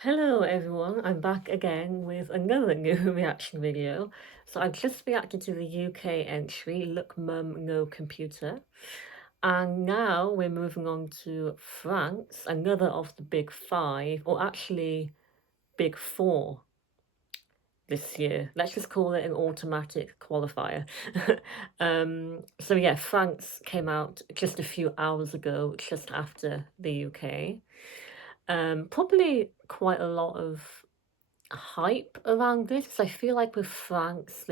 Hello everyone, I'm back again with another new reaction video. So I've just reacted to the UK entry, Look Mum No Computer. And now we're moving on to France, another of the big five, or actually big four this year. Let's just call it an automatic qualifier. So yeah, France came out just a few hours ago, just after the UK. Probably quite a lot of hype around this because I feel like with France,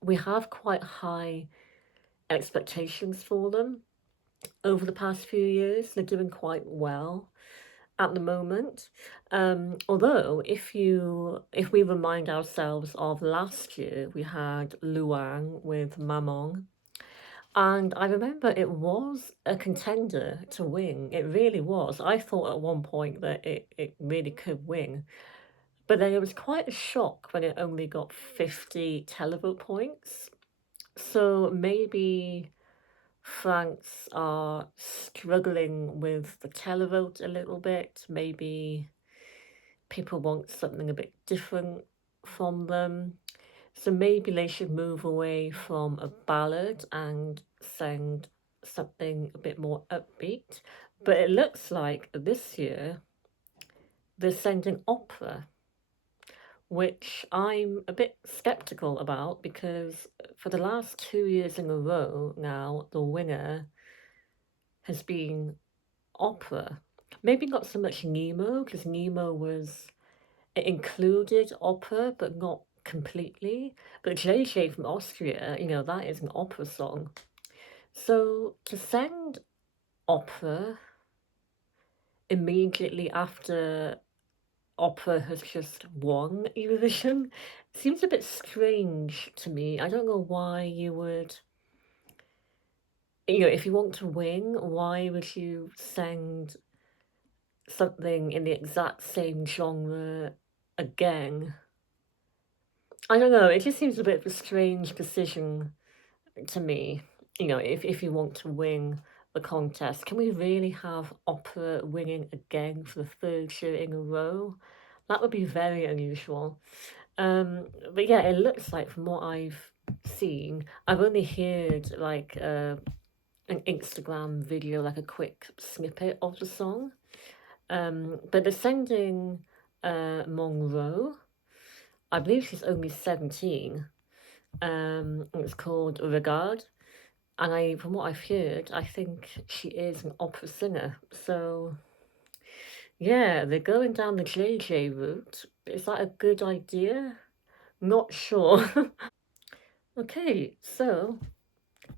we have quite high expectations for them over the past few years. They're doing quite well at the moment. Although if we remind ourselves of last year, we had Luang with Maman. And I remember it was a contender to win. It really was. I thought at one point that it really could win. But then it was quite a shock when it only got 50 televote points. So maybe France are struggling with the televote a little bit. Maybe people want something a bit different from them. So maybe they should move away from a ballad and send something a bit more upbeat. But it looks like this year they're sending opera, which I'm a bit skeptical about because for the last 2 years in a row now, the winner has been opera. Maybe not so much Nemo, because Nemo was, it included opera, but not completely. But JJ from Austria, that is an opera song. So to send opera immediately after opera has just won Eurovision seems a bit strange to me. I don't know why you would, if you want to win, why would you send something in the exact same genre again? I don't know, it just seems a bit of a strange decision to me. If you want to win the contest, can we really have opera winning again for the third year in a row? That would be very unusual. But yeah, it looks like from what I've seen, I've only heard like an Instagram video, like a quick snippet of the song. But they're sending Monroe. I believe she's only 17. And it's called Regarde. And from what I've heard, I think she is an opera singer. So yeah, they're going down the JJ route. Is that a good idea? Not sure. Okay, so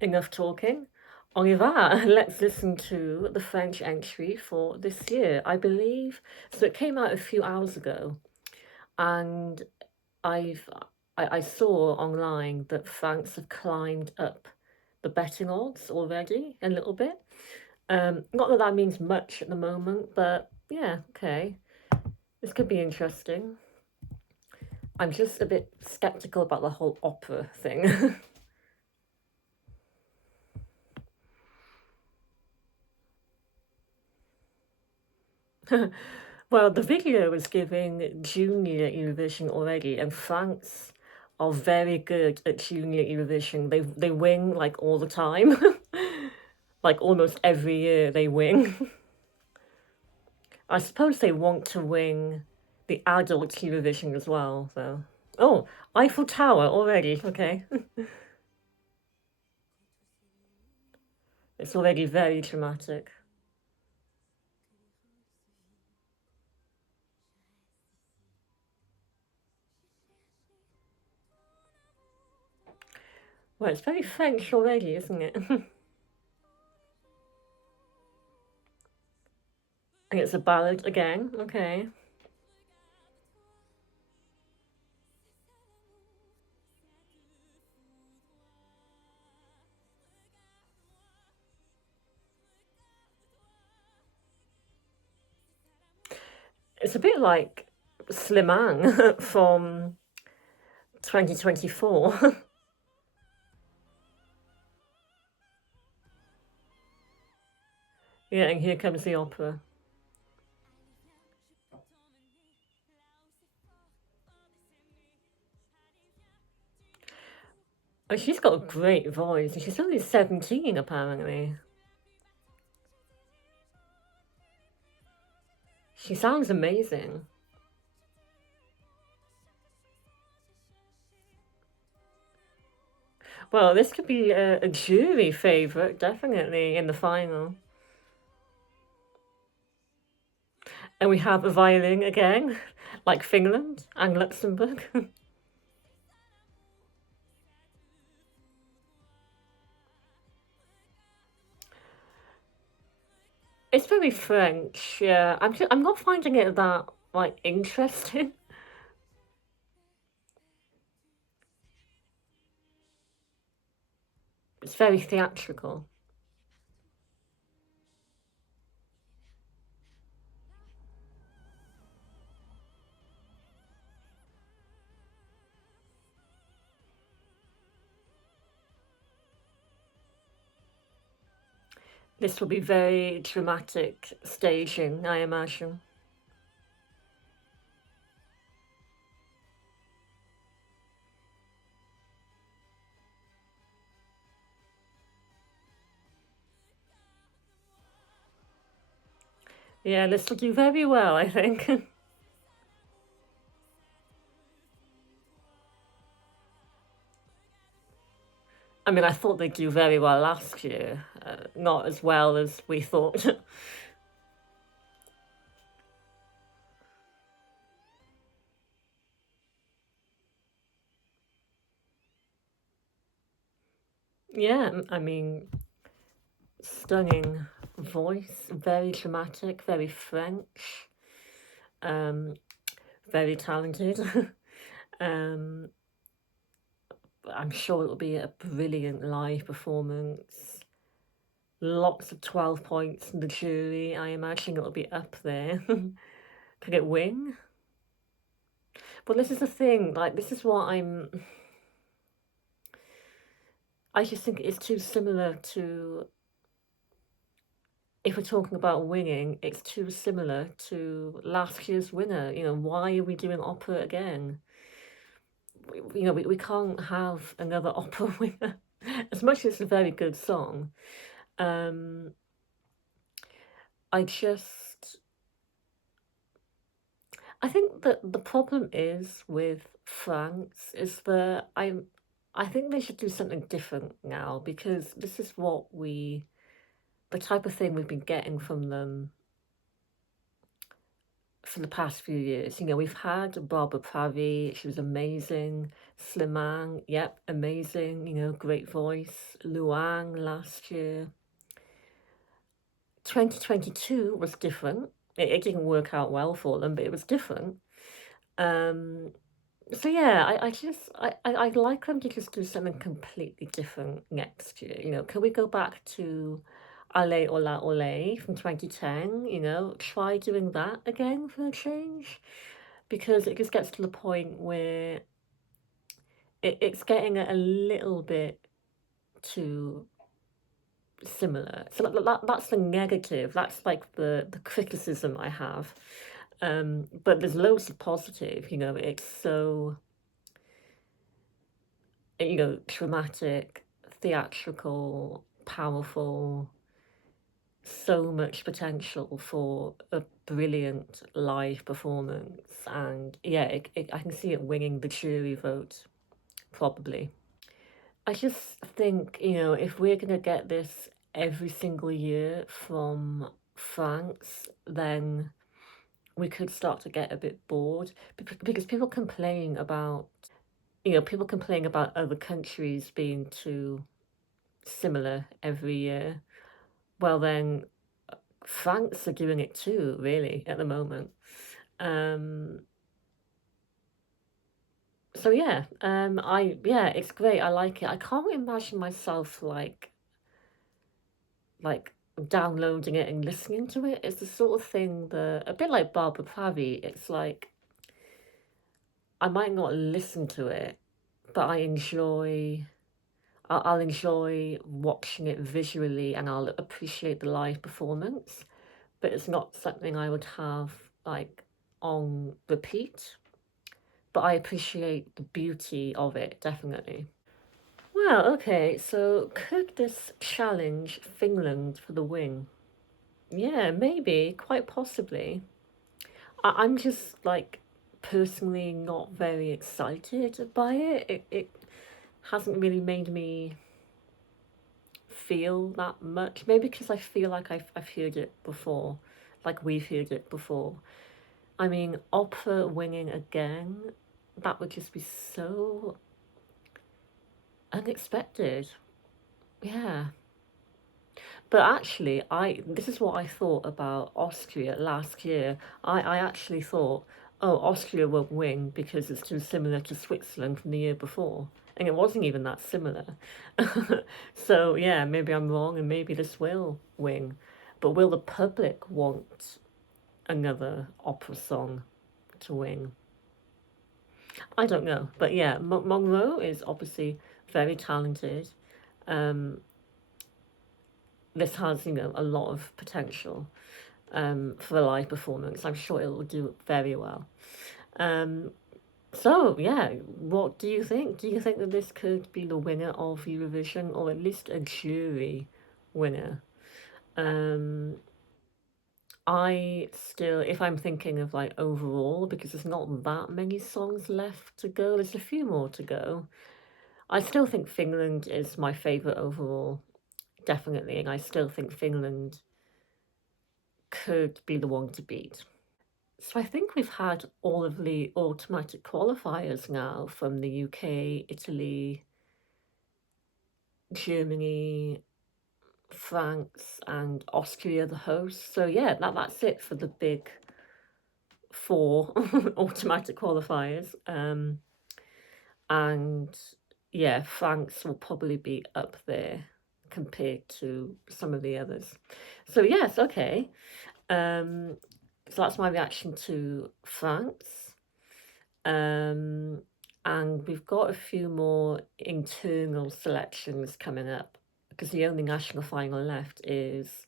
enough talking. On y va, let's listen to the French entry for this year. I believe, so it came out a few hours ago, and I've I saw online that France have climbed up the betting odds already a little bit. Not that that means much at the moment, but yeah, okay. This could be interesting. I'm just a bit skeptical about the whole opera thing. Well, the video is giving junior Eurovision already, and France are very good at junior Eurovision. They win like all the time. Like almost every year they win. I suppose they want to win the adult Eurovision as well, so. Oh, Eiffel Tower already, okay. It's already very dramatic. Well, it's very French already, isn't it? And it's a ballad again, okay. It's a bit like Slimane from 2024. Yeah, and here comes the opera. Oh, she's got a great voice, and she's only 17 apparently. She sounds amazing. Well, this could be a jury favourite, definitely, in the final. And we have a violin again, like Finland and Luxembourg. It's very French, yeah. I'm not finding it that, like, interesting. It's very theatrical. This will be very dramatic staging, I imagine. Yeah, this will do very well, I think. I mean, I thought they'd do very well last year. Not as well as we thought. Yeah, I mean, stunning voice, very dramatic, very French, um, very talented. um, I'm sure it'll be a brilliant live performance. Lots of 12 points in the jury. I imagine it'll be up there. Could it win? But this is the thing, like, this is what I just think it's too similar to, if we're talking about winning, it's too similar to last year's winner. You know, why are we doing opera again? We can't have another opera winner. As much as it's a very good song, um, I just I think that the problem is with France is that I think they should do something different now because this is the type of thing we've been getting from them for the past few years. You know, we've had Barbara Pravi, she was amazing. Slimane, yep, amazing, great voice. Luang last year. 2022 was different. It didn't work out well for them, but it was different. Um, so yeah, I'd like them to just do something completely different next year. You know, can we go back to Ale Ola Ole from 2010? You know, try doing that again for a change, because it just gets to the point where it's getting a little bit too similar. So that's the negative. That's like the criticism I have. But there's loads of positive. You know, it's so dramatic, theatrical, powerful, so much potential for a brilliant live performance. And yeah, I can see it winning the jury vote, probably. I just think, if we're going to get this every single year from France, then we could start to get a bit bored because people complain about other countries being too similar every year. Well, then France are doing it too, really, at the moment. Um, so yeah, it's great. I like it. I can't imagine myself like downloading it and listening to it. It's the sort of thing that, a bit like Barbara Pravi, it's like I might not listen to it, but I'll enjoy watching it visually and I'll appreciate the live performance, but it's not something I would have like on repeat. But I appreciate the beauty of it, definitely. Well, okay, so could this challenge Finland for the win? Yeah, maybe, quite possibly. I'm just like personally not very excited by it. It hasn't really made me feel that much. Maybe because I feel like I've heard it before, like we've heard it before. I mean, opera winning again, that would just be so unexpected. Yeah. But actually, I this is what I thought about Austria last year. I actually thought, oh, Austria won't win because it's too similar to Switzerland from the year before. And it wasn't even that similar. So, yeah, maybe I'm wrong and maybe this will win. But will the public want another opera song to win? I don't know. But yeah, Monroe is obviously very talented. Um, this has, a lot of potential for a live performance. I'm sure it will do very well. Um, so, yeah, what do you think? Do you think that this could be the winner of Eurovision or at least a jury winner? Um, I still, if I'm thinking of like overall, because there's not that many songs left to go, there's a few more to go. I still think Finland is my favourite overall, definitely, and I still think Finland could be the one to beat. So I think we've had all of the automatic qualifiers now from the UK, Italy, Germany, France, and Austria, the host. So yeah, that's it for the big four automatic qualifiers. And yeah, France will probably be up there compared to some of the others. So yes, okay. Um, so that's my reaction to France. Um, and we've got a few more internal selections coming up because the only national final left is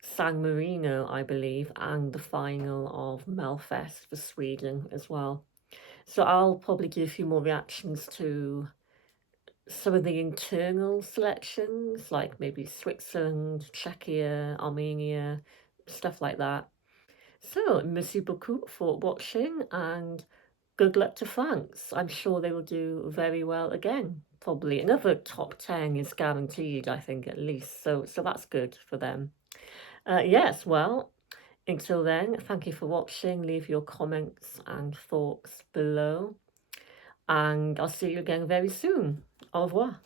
San Marino, I believe, and the final of Melfest for Sweden as well. So I'll probably do a few more reactions to some of the internal selections, like maybe Switzerland, Czechia, Armenia, stuff like that. So, merci beaucoup for watching and good luck to France. I'm sure they will do very well again. Probably another top 10 is guaranteed, I think, at least. So that's good for them. Yes, well, until then, thank you for watching. Leave your comments and thoughts below. And I'll see you again very soon. Au revoir.